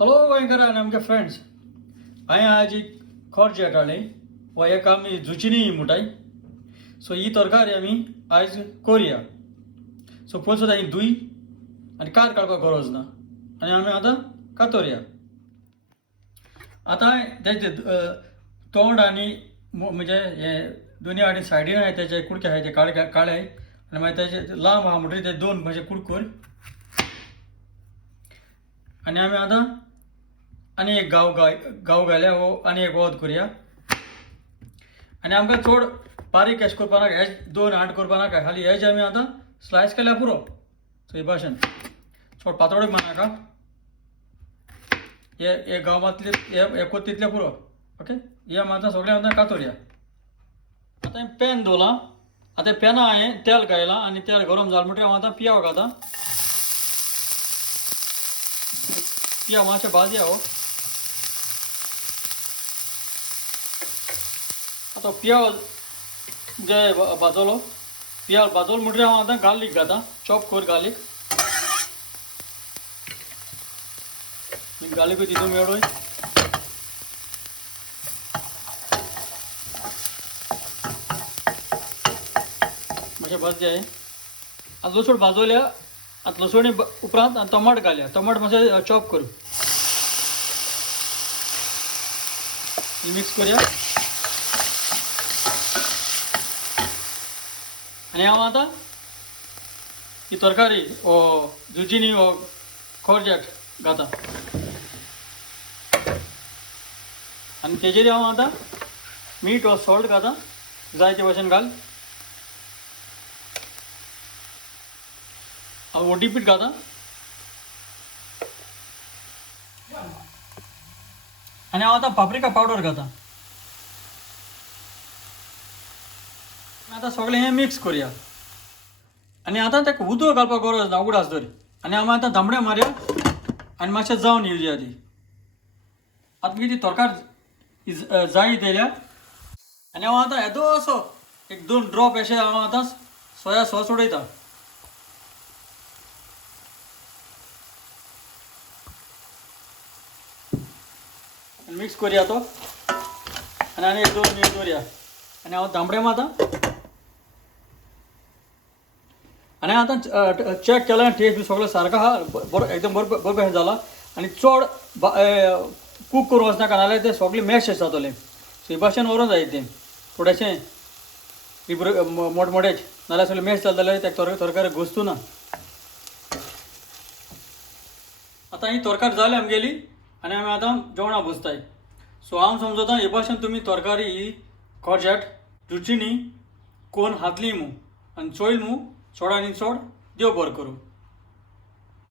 हॅलो गोंयकार आनी आमगे फ्रेंड्स, हांवें आज एक खोर्ज हाडली वा एक आमी जुचिनी म्हणटाय. सो ही तरकारी आमी आयज कोरया. सो पयलीं सुद्दां ही धुय आनी कात काडपाक गरज ना आनी आमी आतां कातोरया. आतां तेजे तोंड आनी म्हणजे हे दोनी आनी सायडीन आहाय तेजे कुडके आहाय ते काळे आनी मागीर तेजे लांब आहा म्हणटकीर ते दोन मातशे कुडकोर आनी आमी आतां आनी एक गांव घाल्या वो आनी एक वोत करुया. आनी आमकां चड बारीक अशें करपा नाका, हेज दोन हांड करपा नाका, खाली हेज आमी आतां स्लायस केल्यार पुरो. सो हे भाशेन चड पातळूय मानाका, हे गांवांतले हे कोत तितले पुरो. ओके, हे आमी आतां सगळें आतां कातोरया. आतां हांवें पॅन दवरलां. आतां पॅना हांवें तेल घायलां आनी तेल गरम जालें म्हणटकीर हांव आतां पियाव घालतां. पियाव मातशें भाजया हो. आतां पियाव जे भाजलो म्हणटकीर हांव आतां गार्लीक घालतां, चॉप कोर गार्लीक. गार्लीकूय तितून मेळोय. मातशें भाजया हे. आतां लसूण भाजोल्या. आतां लसूण उपरांत टमाट घालया. टमाट मातशें चॉप करूं, मिक्स करुया. आनी हांव आतां ही तरकारी वो जुचिनी वो खोर्जेट घालतां आनी तेजेर हांव आतां मीठ वो सॉल्ट घालतां, जाय ते भाशेन घाल. हांव वोटी पीठ घालतां आनी हांव आतां पाप्रिका पावडर घालतां. आतां सगळें हें मिक्स करुया. आनी आतां ताका उदक घालपाक गरज ना, उगडास धर. आनी आमी आतां धांबळे मारया आनी मातशें जावन येवया ती. आतां कितें तरकार जायत येयल्या आनी हांव आतां येदो असो एक 2 ड्रॉप अशें हांव आतां सोया सॉस उडयतां. मिक्स करुया तो आनी 1-2 मिनट दवरया. आनी हांव धांबळे मारतां आनी आतां चॅक केलें टेस्ट बी सगळो सारको आहा, बरो एकदम बरो जाला. आनी चड कूक करूं वचनाका, नाजाल्यार तें सगळें मॅश जातलें. सो हे भाशेन व्हरूंक जाय तें थोडेशें मोठमोठेच, नाजाल्यार सगळें मॅश जालें जाल्यार तें तरकारी घोस्तू ना. आतां ही तरकारी जाली आमगेली आनी आमी आतां जेवणा बसताय. सो हांव समजतां हे भाशेन तुमी तरकारी ही खोर्जेट जुचिनी कोण हातली मू आनी चोयल मू चड आनी चड देव बरें करूं.